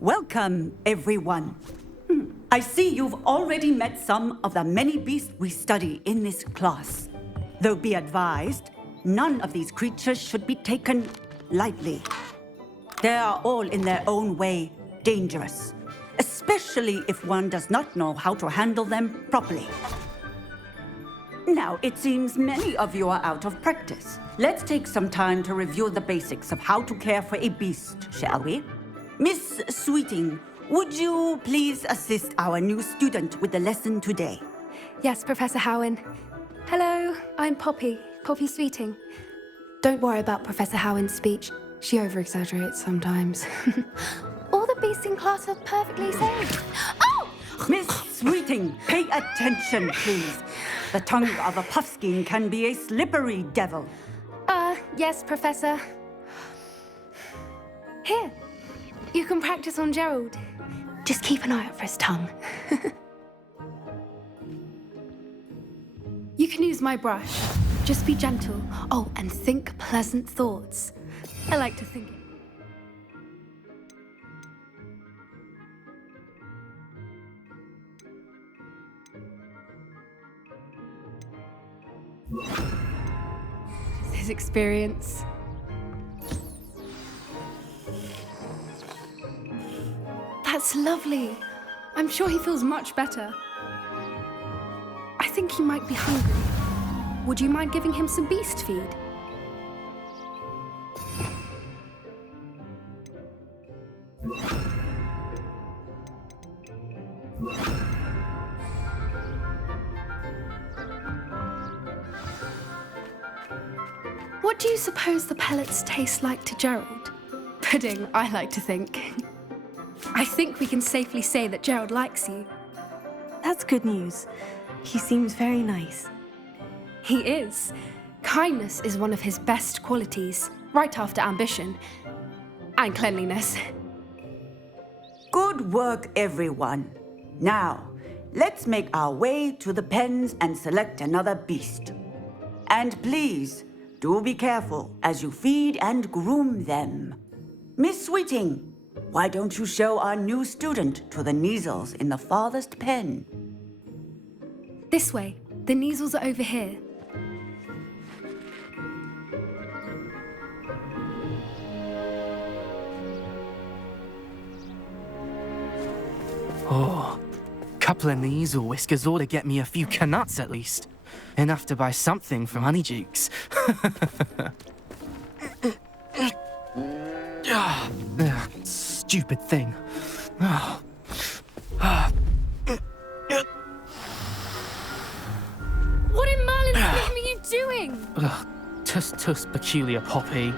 Welcome, everyone. I see you've already met some of the many beasts we study in this class. Though be advised, none of these creatures should be taken lightly. They are all in their own way dangerous, especially if one does not know how to handle them properly. Now, it seems many of you are out of practice. Let's take some time to review the basics of how to care for a beast, shall we? Miss Sweeting, would you please assist our new student with the lesson today? Yes, Professor Howin. Hello, I'm Poppy Sweeting. Don't worry about Professor Howin's speech. She over-exaggerates sometimes. All the beasts in class are perfectly safe. Oh! Miss Sweeting, pay attention, please. The tongue of a puffskein can be a slippery devil. Yes, Professor. Here, you can practice on Gerald. Just keep an eye out for his tongue. You can use my brush. Just be gentle. Oh, and think pleasant thoughts. I like to think. His experience. That's lovely. I'm sure he feels much better. I think he might be hungry. Would you mind giving him some beast feed? What do you suppose the pellets taste like to Gerald? Pudding, I like to think. I think we can safely say that Gerald likes you. That's good news. He seems very nice. He is. Kindness is one of his best qualities, right after ambition. And cleanliness. Good work, everyone. Now, let's make our way to the pens and select another beast. And please, do be careful as you feed and groom them. Miss Sweeting, why don't you show our new student to the Neasels in the farthest pen? This way. The Neasels are over here. Oh, couple of Neasel whiskers ought to get me a few canuts at least. Enough to buy something from Honeydukes. Stupid thing. What in Merlin's name are you doing? Tuss, peculiar Poppy.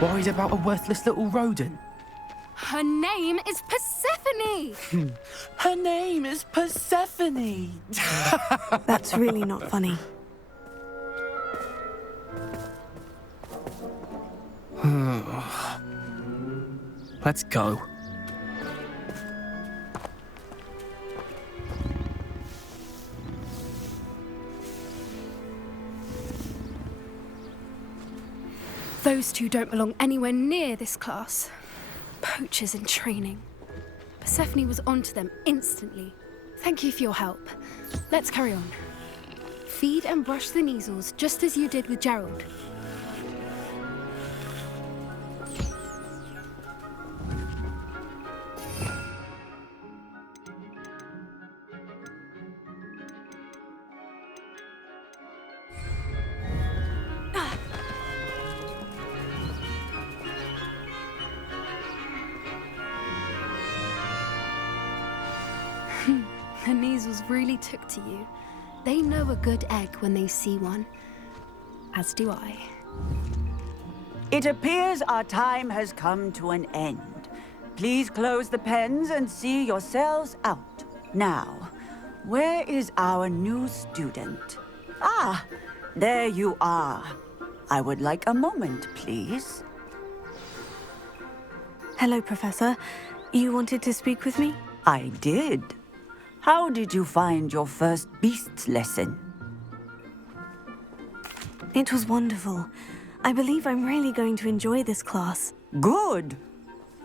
Worried about a worthless little rodent? Her name is Persephone! Her name is Persephone! That's really not funny. Let's go. Those two don't belong anywhere near this class. Poachers in training. Persephone was onto them instantly. Thank you for your help. Let's carry on. Feed and brush the Neasels just as you did with Gerald. The Neasels really took to you. They know a good egg when they see one. As do I. It appears our time has come to an end. Please close the pens and see yourselves out. Now, where is our new student? Ah, there you are. I would like a moment, please. Hello, Professor. You wanted to speak with me? I did. How did you find your first beasts lesson? It was wonderful. I believe I'm really going to enjoy this class. Good.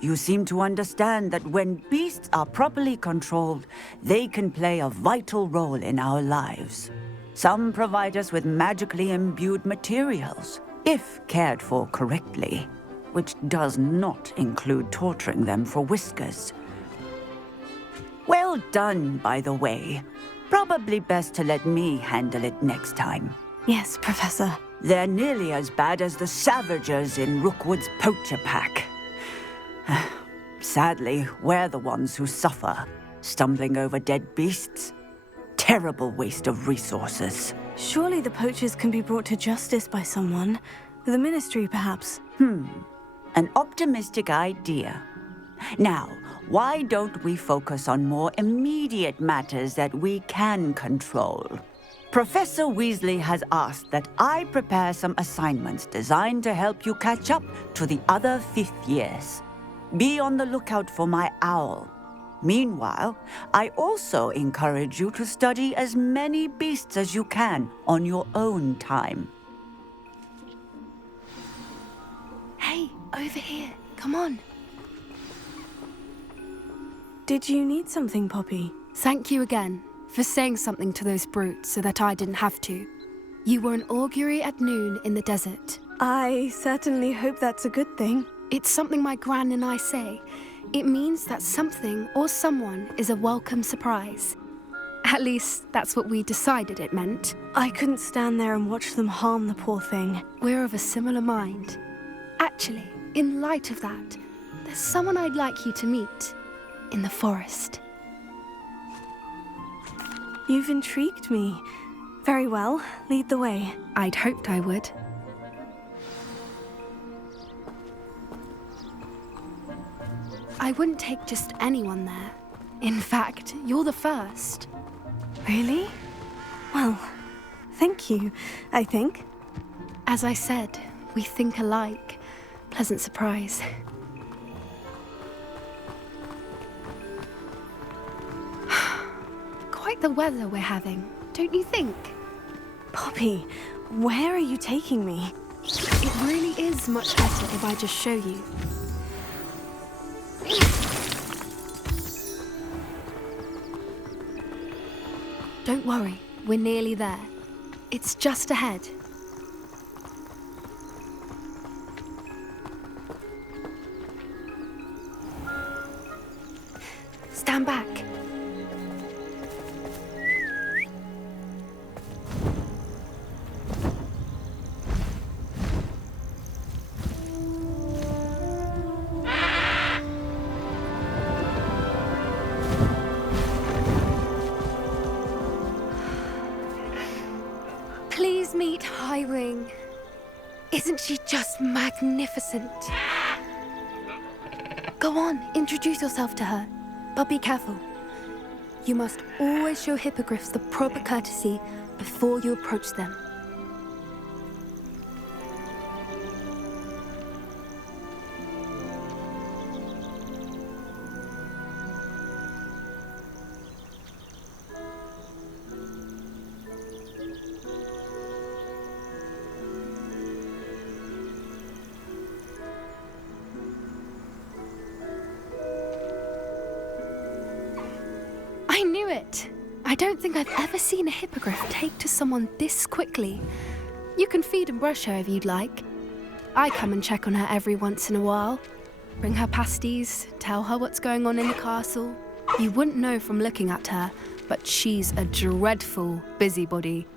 You seem to understand that when beasts are properly controlled, they can play a vital role in our lives. Some provide us with magically imbued materials, if cared for correctly, which does not include torturing them for whiskers. Well done, by the way. Probably best to let me handle it next time. Yes, Professor. They're nearly as bad as the Savagers in Rookwood's poacher pack. Sadly, we're the ones who suffer, stumbling over dead beasts. Terrible waste of resources. Surely the poachers can be brought to justice by someone. The Ministry, perhaps. An optimistic idea. Now, why don't we focus on more immediate matters that we can control? Professor Weasley has asked that I prepare some assignments designed to help you catch up to the other fifth years. Be on the lookout for my owl. Meanwhile, I also encourage you to study as many beasts as you can on your own time. Hey, over here. Come on. Did you need something, Poppy? Thank you again for saying something to those brutes so that I didn't have to. You were an augury at noon in the desert. I certainly hope that's a good thing. It's something my gran and I say. It means that something or someone is a welcome surprise. At least, that's what we decided it meant. I couldn't stand there and watch them harm the poor thing. We're of a similar mind. Actually, in light of that, there's someone I'd like you to meet in the forest. You've intrigued me. Very well, lead the way. I'd hoped I would. I wouldn't take just anyone there. In fact, you're the first. Really? Well, thank you, I think. As I said, we think alike. Pleasant surprise. Quite the weather we're having, don't you think? Poppy, where are you taking me? It really is much better if I just show you. Don't worry, we're nearly there. It's just ahead. Stand back. Please meet Highwing. Isn't she just magnificent? Go on, introduce yourself to her. But be careful. You must always show hippogriffs the proper courtesy before you approach them. I knew it! I don't think I've ever seen a hippogriff take to someone this quickly. You can feed and brush her if you'd like. I come and check on her every once in a while. Bring her pasties, tell her what's going on in the castle. You wouldn't know from looking at her, but she's a dreadful busybody.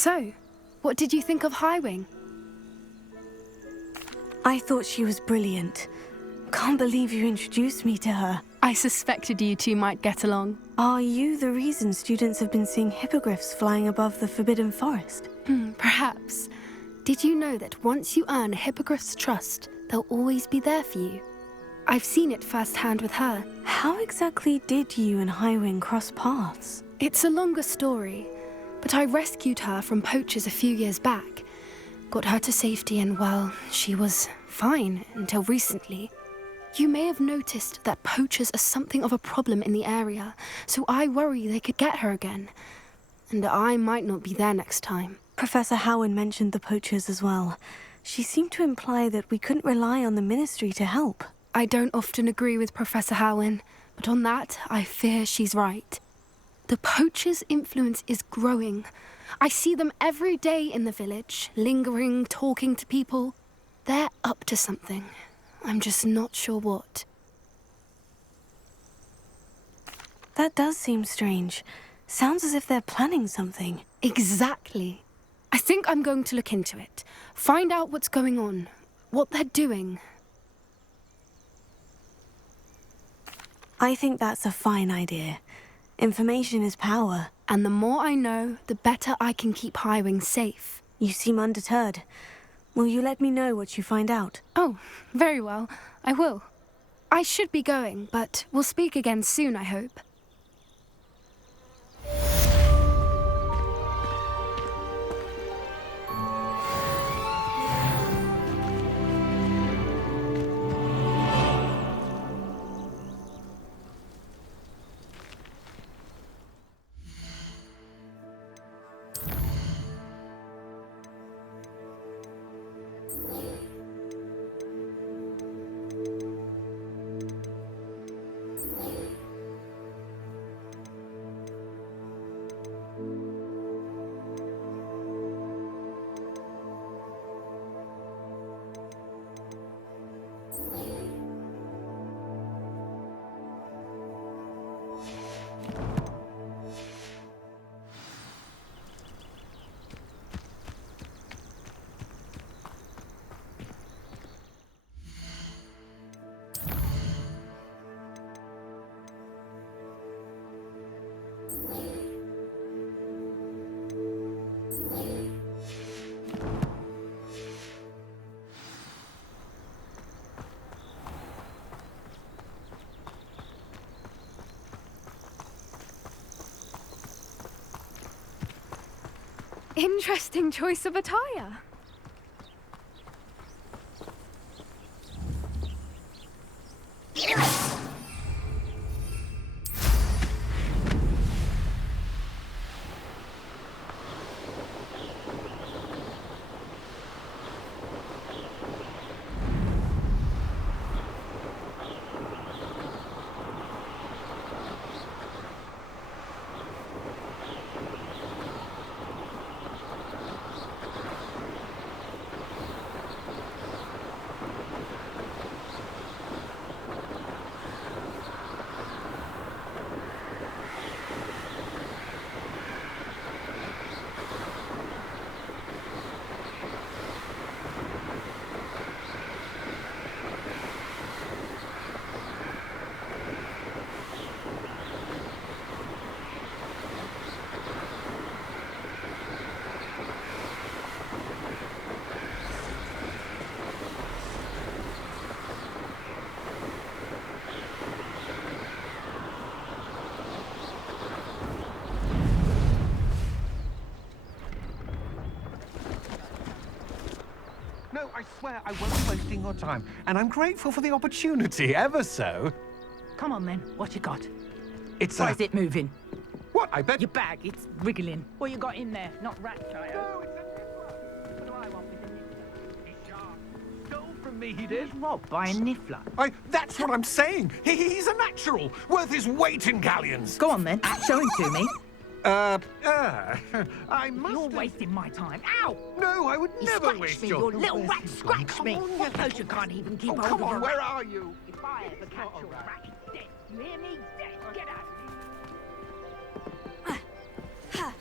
So, what did you think of Highwing? I thought she was brilliant. Can't believe you introduced me to her. I suspected you two might get along. Are you the reason students have been seeing hippogriffs flying above the Forbidden Forest? Perhaps. Did you know that once you earn a hippogriff's trust, they'll always be there for you? I've seen it firsthand with her. How exactly did you and Highwing cross paths? It's a longer story, but I rescued her from poachers a few years back. Got her to safety and, well, she was fine until recently. You may have noticed that poachers are something of a problem in the area, so I worry they could get her again. And I might not be there next time. Professor Howin mentioned the poachers as well. She seemed to imply that we couldn't rely on the Ministry to help. I don't often agree with Professor Howin, but on that, I fear she's right. The poachers' influence is growing. I see them every day in the village, lingering, talking to people. They're up to something. I'm just not sure what. That does seem strange. Sounds as if they're planning something. Exactly. I think I'm going to look into it. Find out what's going on, what they're doing. I think that's a fine idea. Information is power. And the more I know, the better I can keep Highwing safe. You seem undeterred. Will you let me know what you find out? Oh, very well. I will. I should be going, but we'll speak again soon, I hope. Interesting choice of attire. No, I swear I won't be wasting your time, and I'm grateful for the opportunity, ever so. Come on, then. What you got? It's Why is it moving? What? I bet... Your bag, it's wriggling. What you got in there? Not rat gyro. No, it's a... What do I want with a niffler? He stole from me, he did. He was robbed by a niffler. That's what I'm saying. He's a natural, worth his weight in galleons. Go on, then. Show him to me. I must... You're wasting my time. Ow! No, I would You never scratched waste me, your... you little rat, scratch Come me. on, What poacher can't even keep hold come of a on, rat? where are you? If I ever catch your rat, it's dead. You hear me? Dead. Get out of here.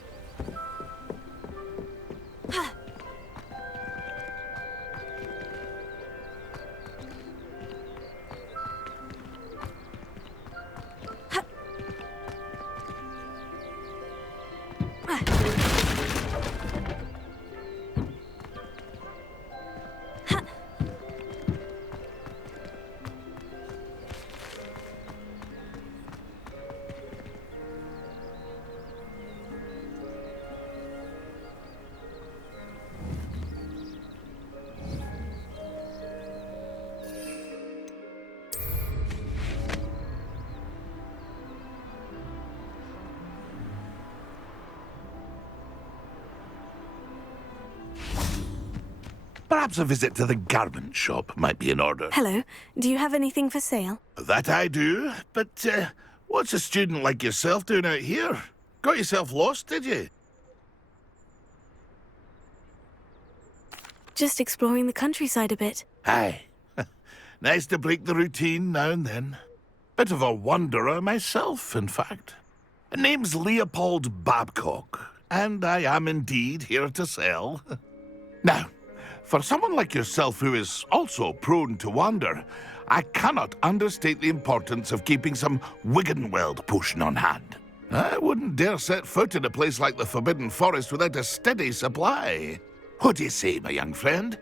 Perhaps a visit to the garment shop might be in order. Hello. Do you have anything for sale? That I do, but what's a student like yourself doing out here? Got yourself lost, did you? Just exploring the countryside a bit. Aye. Nice to break the routine now and then. Bit of a wanderer myself, in fact. Name's Leopold Babcock, and I am indeed here to sell. Now, for someone like yourself who is also prone to wander, I cannot understate the importance of keeping some Wiggenweld potion on hand. I wouldn't dare set foot in a place like the Forbidden Forest without a steady supply. What do you say, my young friend?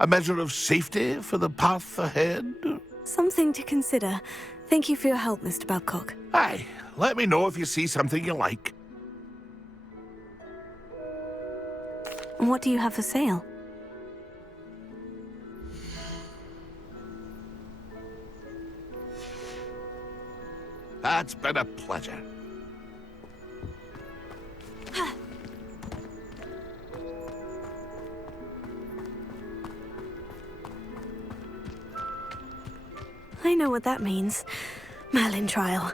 A measure of safety for the path ahead? Something to consider. Thank you for your help, Mr. Babcock. Aye, let me know if you see something you like. What do you have for sale? That's been a pleasure. I know what that means. Merlin trial.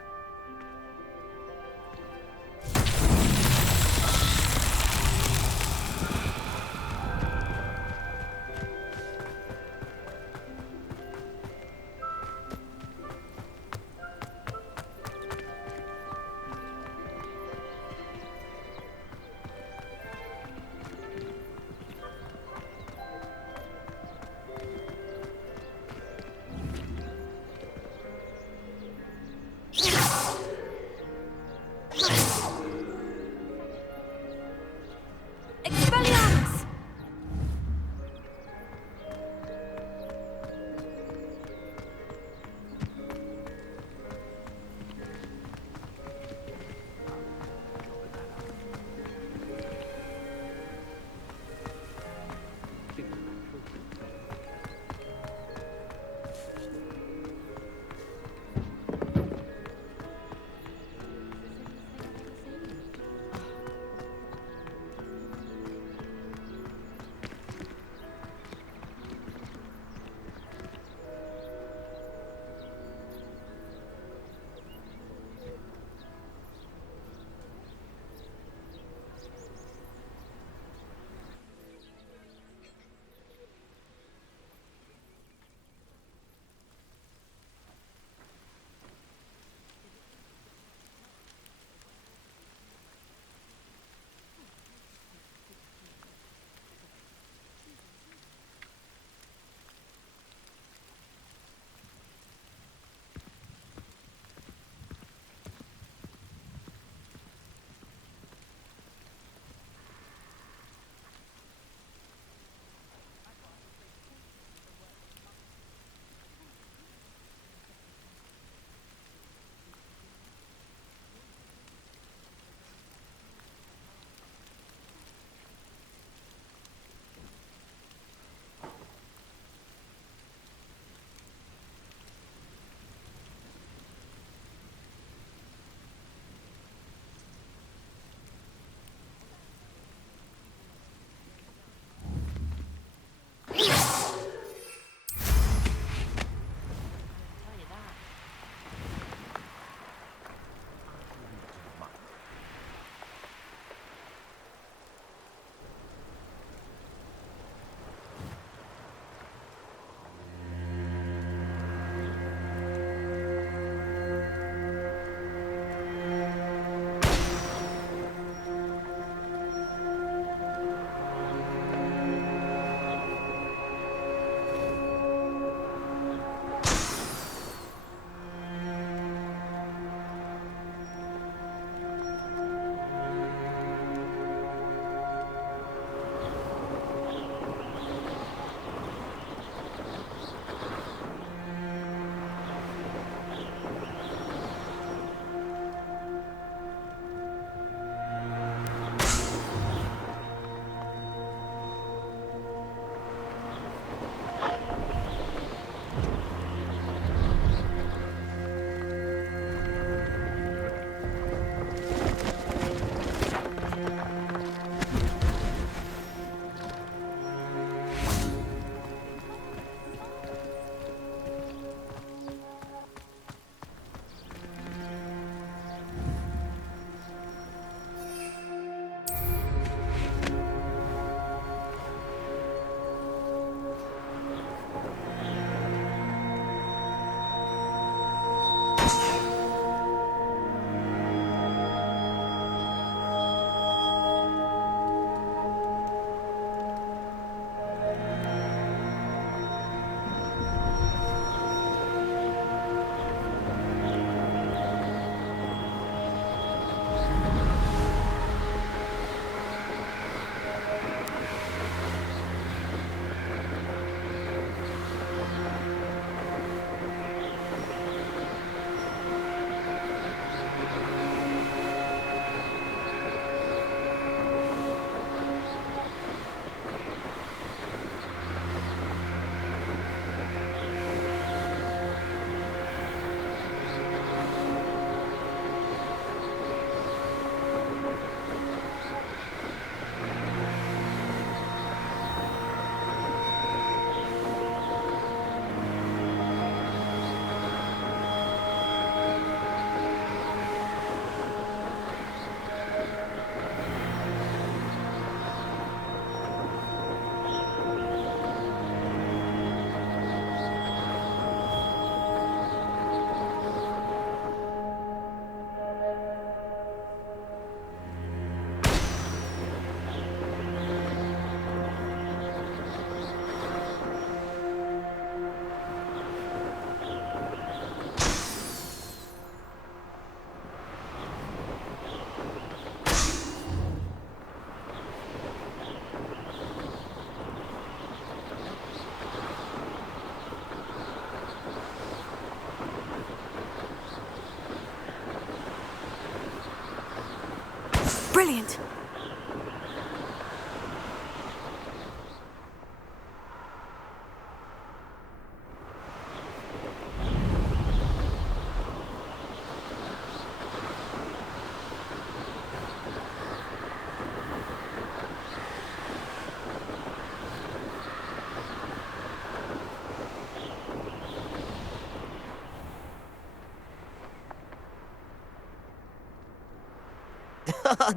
Brilliant.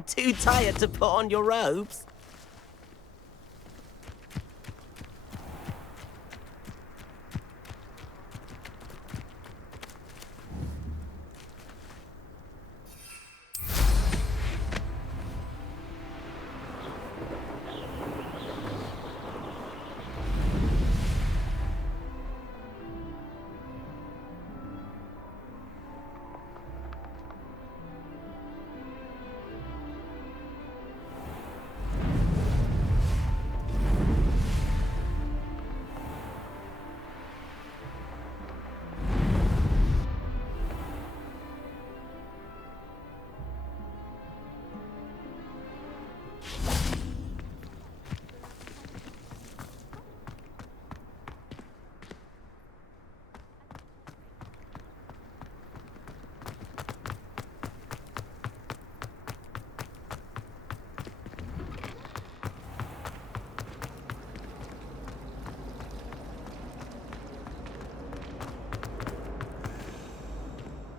Too tired to put on your robes?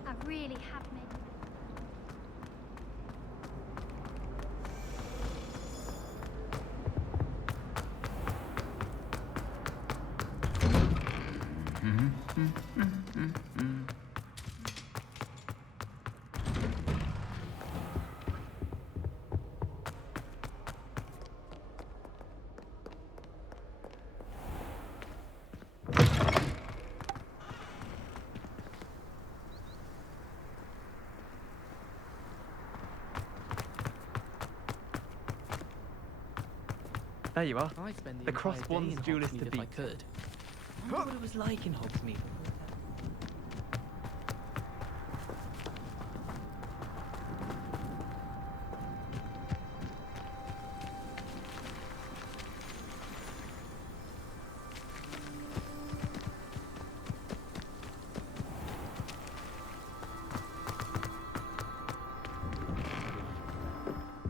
I really have made. There you are. I'd spend The entire day Crossbones in duelist Hogsmeade to if I beat. could. I wonder what it was like in Hogsmeade.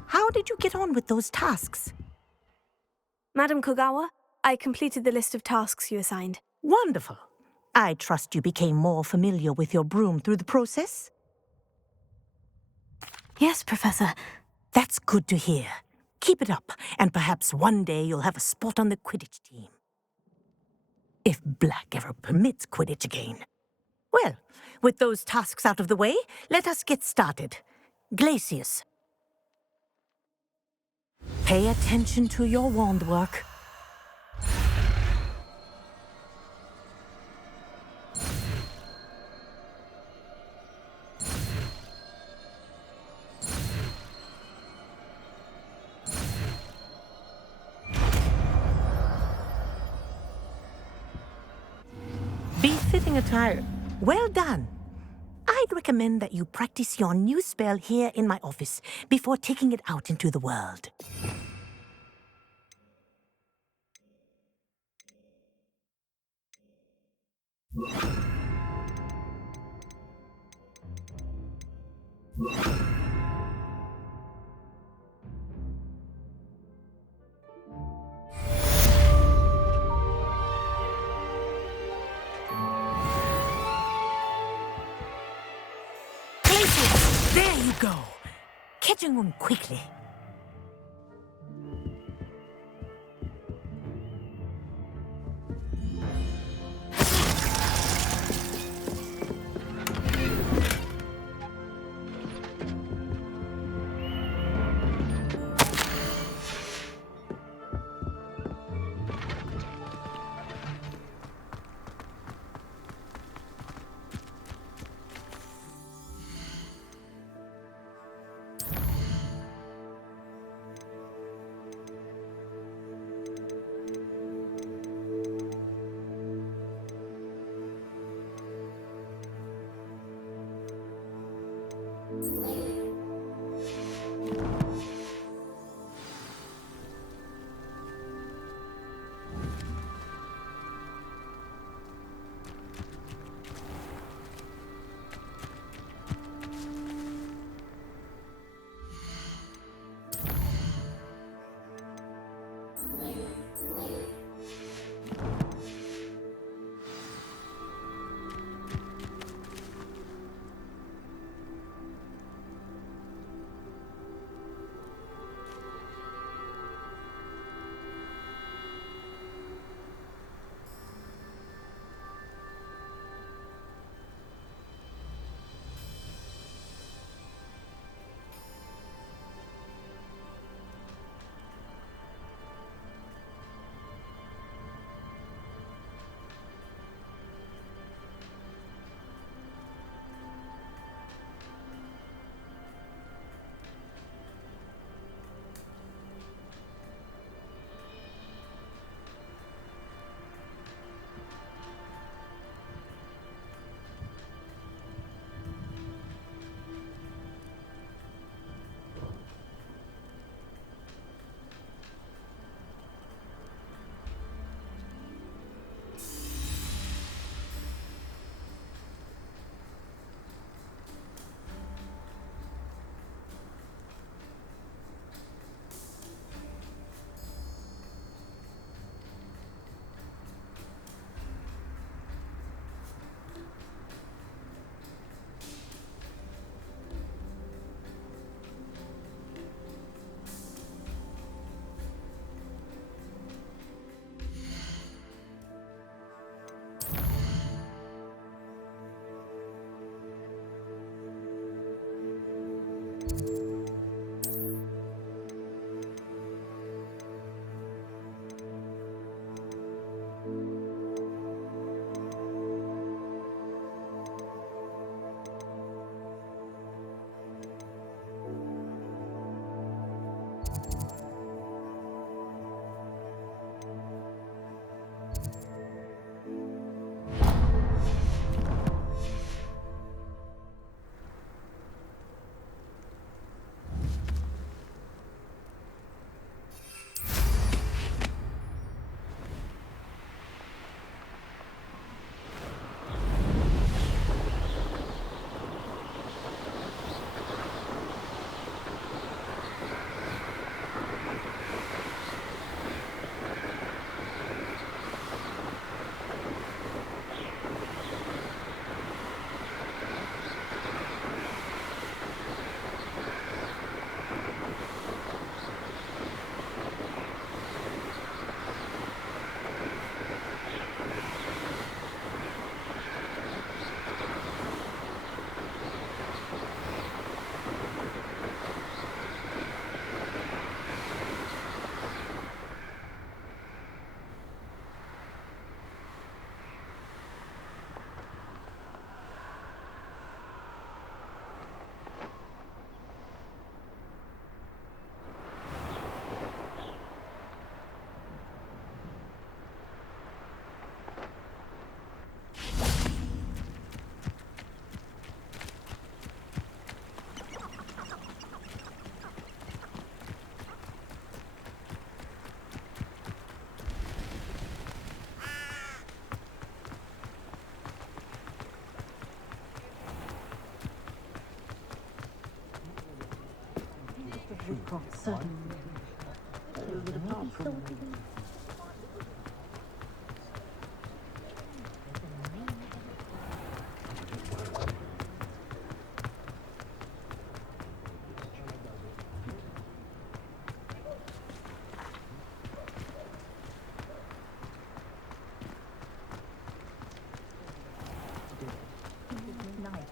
How did you get on with those tasks? Madam Kogawa, I completed the list of tasks you assigned. Wonderful. I trust you became more familiar with your broom through the process? Yes, Professor. That's good to hear. Keep it up, and perhaps one day you'll have a spot on the Quidditch team. If Black ever permits Quidditch again. Well, with those tasks out of the way, let us get started. Glacius. Pay attention to your wand work. Befitting attire. Well done. I'd recommend that you practice your new spell here in my office before taking it out into the world. Glacius! There you go. Catching on quickly.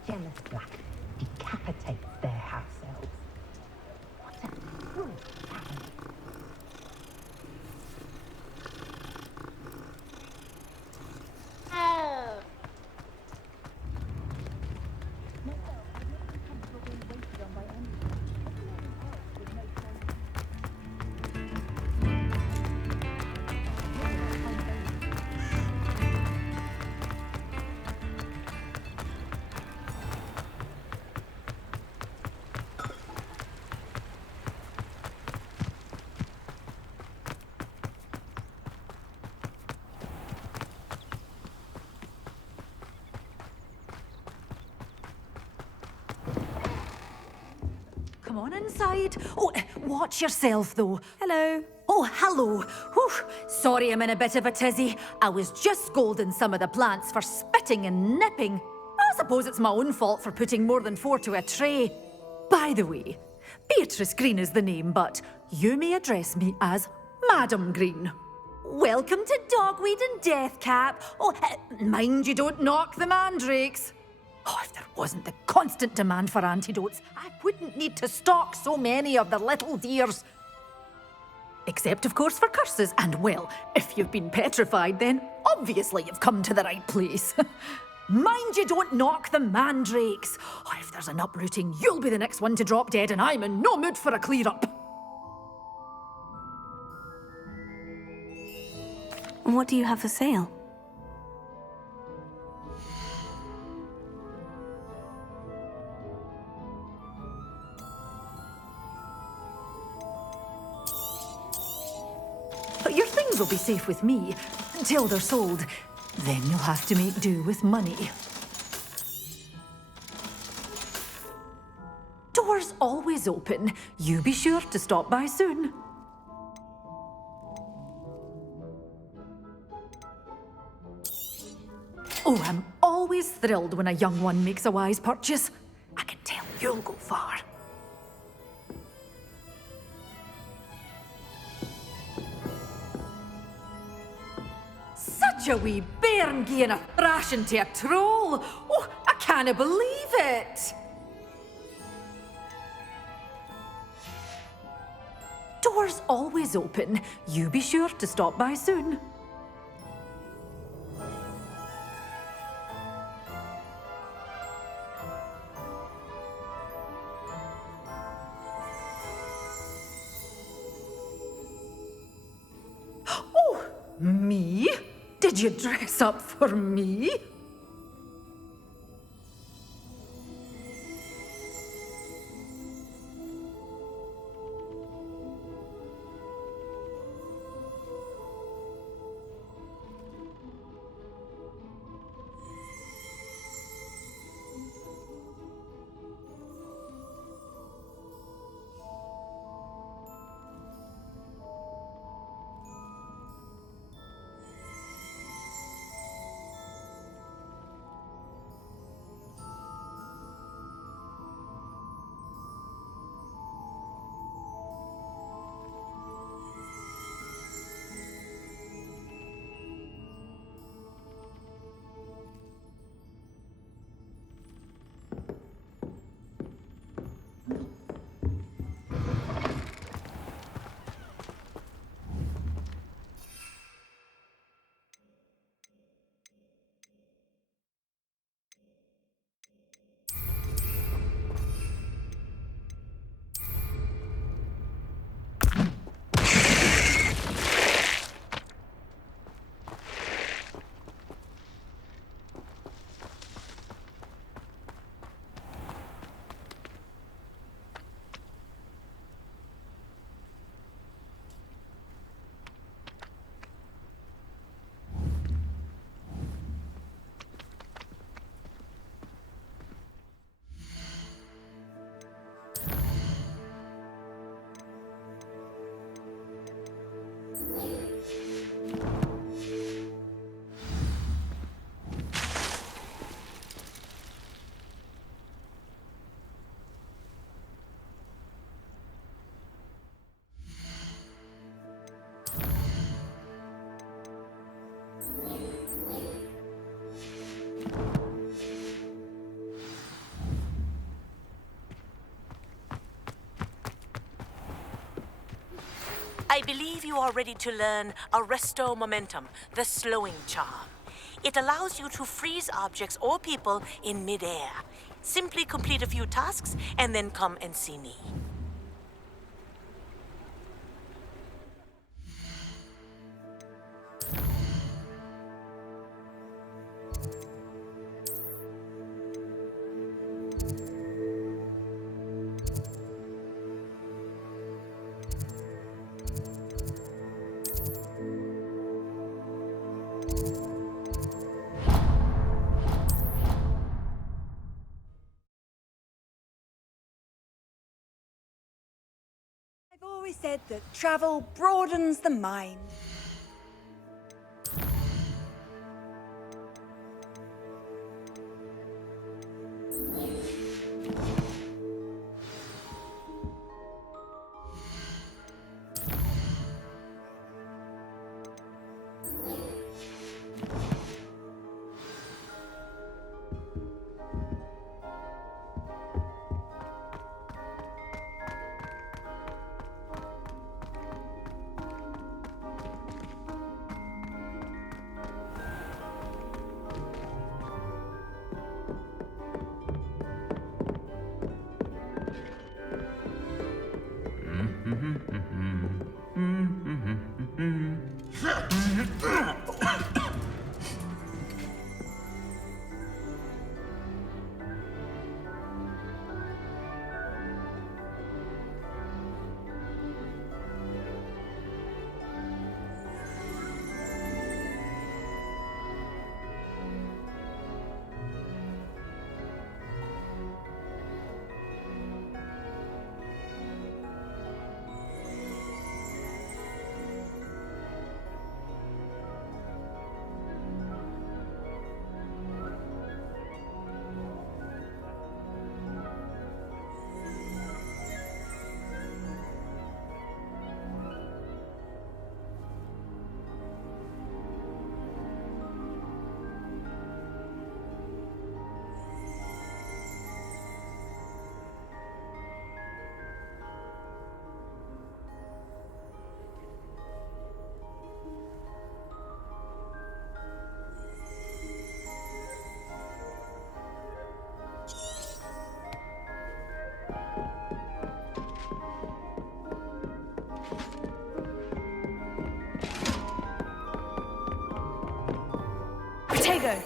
Jealous black decapitates their house elves. What a cruel family. Come on inside. Oh, watch yourself, though. Hello. Oh, hello. Whew. Sorry I'm in a bit of a tizzy. I was just scolding some of the plants for spitting and nipping. I suppose it's my own fault for putting more than 4 to a tray. By the way, Beatrice Green is the name, but you may address me as Madam Green. Welcome to Dogweed and Deathcap. Oh, mind you don't knock the mandrakes. Oh, if there wasn't the constant demand for antidotes, I wouldn't need to stock so many of the little dears. Except, of course, for curses. And, well, if you've been petrified, then obviously you've come to the right place. Mind you don't knock the mandrakes. Oh, if there's an uprooting, you'll be the next one to drop dead, and I'm in no mood for a clear-up. What do you have for sale? Your things will be safe with me until they're sold. Then you'll have to make do with money. Doors always open. You be sure to stop by soon. Oh, I'm always thrilled when a young one makes a wise purchase. I can tell you'll go far. Such a wee bairn gieing a thrashing to a troll. Oh, I can't believe it. Doors always open. You be sure to stop by soon. Oh, me? Did you dress up for me? I believe you are ready to learn Arresto Momentum, the slowing charm. It allows you to freeze objects or people in midair. Simply complete a few tasks and then come and see me. I've always said that travel broadens the mind. Protego!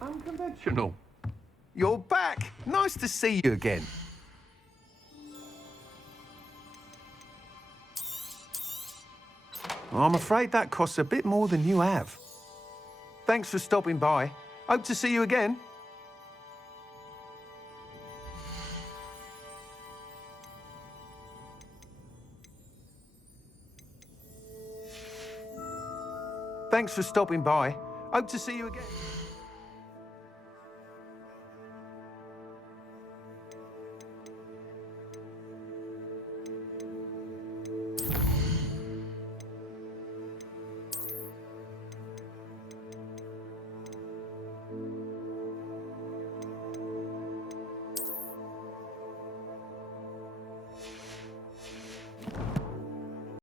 Unconventional. You're back. Nice to see you again. I'm afraid that costs a bit more than you have. Thanks for stopping by. Hope to see you again. Thanks for stopping by. Hope to see you again.